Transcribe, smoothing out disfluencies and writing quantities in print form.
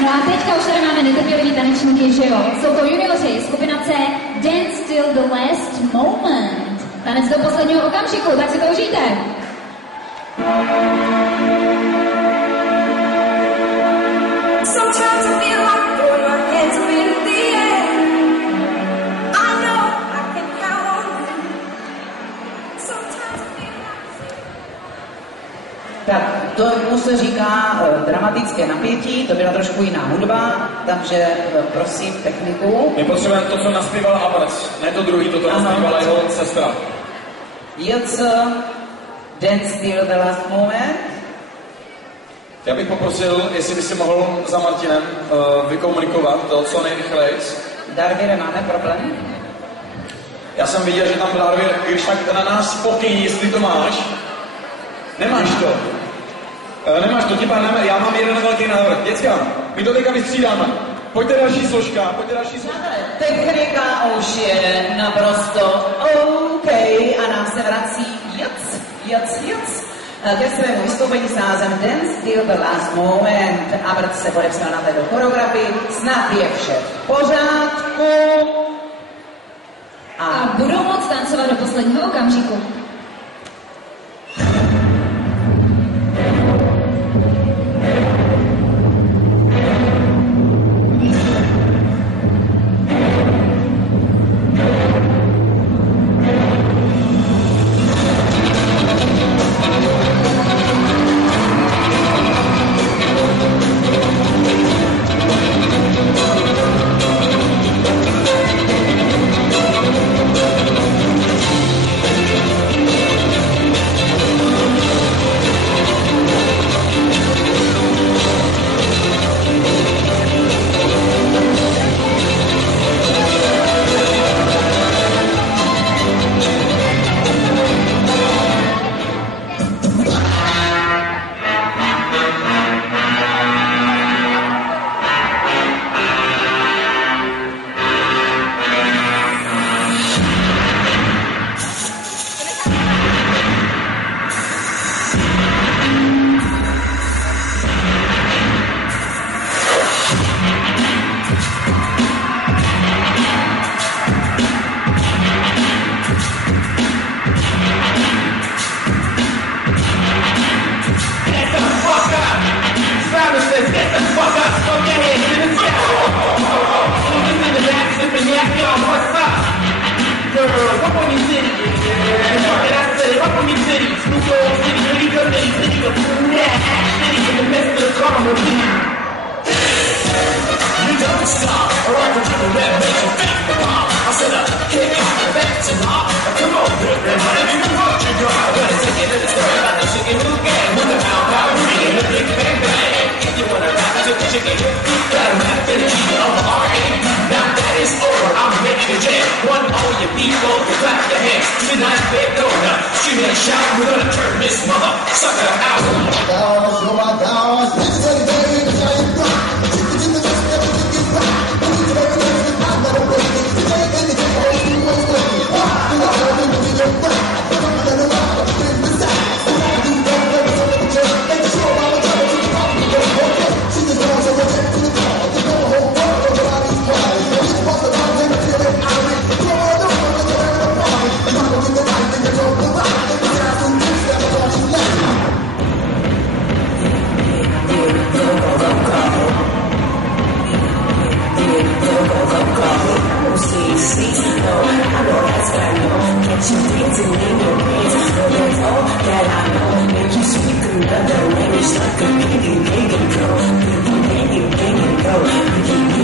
No a teďka už tady máme netrpělivý tanečníky, že jo? Jsou to junioři, skupina C, Dance Till the Last Moment. Tanec do posledního okamžiku, tak si to užijte. Sometimes I feel like throwing my hands up in the air. I know I can count on you. Sometimes I feel like... Tak, tomu se říká dramatické napětí, to byla trošku jiná hudba, takže prosím techniku. My potřebujeme to, co naspíval Abrec, ne to druhý, to naspívala jeho sestra. JC, Dance Till the Last Moment. Já bych poprosil, jestli by si mohl za Martinem vykomunikovat to, co nejrychleji. Darvire, máme problém? Já jsem viděl, že tam Darvir, když tak na nás pokyn, jestli to máš. Nemáš to. Nemáš to, já mám jeden velký návrh. Děcka, my to teďka vystřídáme. Pojďte další složka, pojďte další složka. Technika už je naprosto OK a nám se vrací jac. Ke svému vystoupení s názvem Dance Till the Last Moment. Abrt se podepsal na této choreografii. Snad je vše v pořádku. A budou moc tancovat do posledního okamžiku. Go.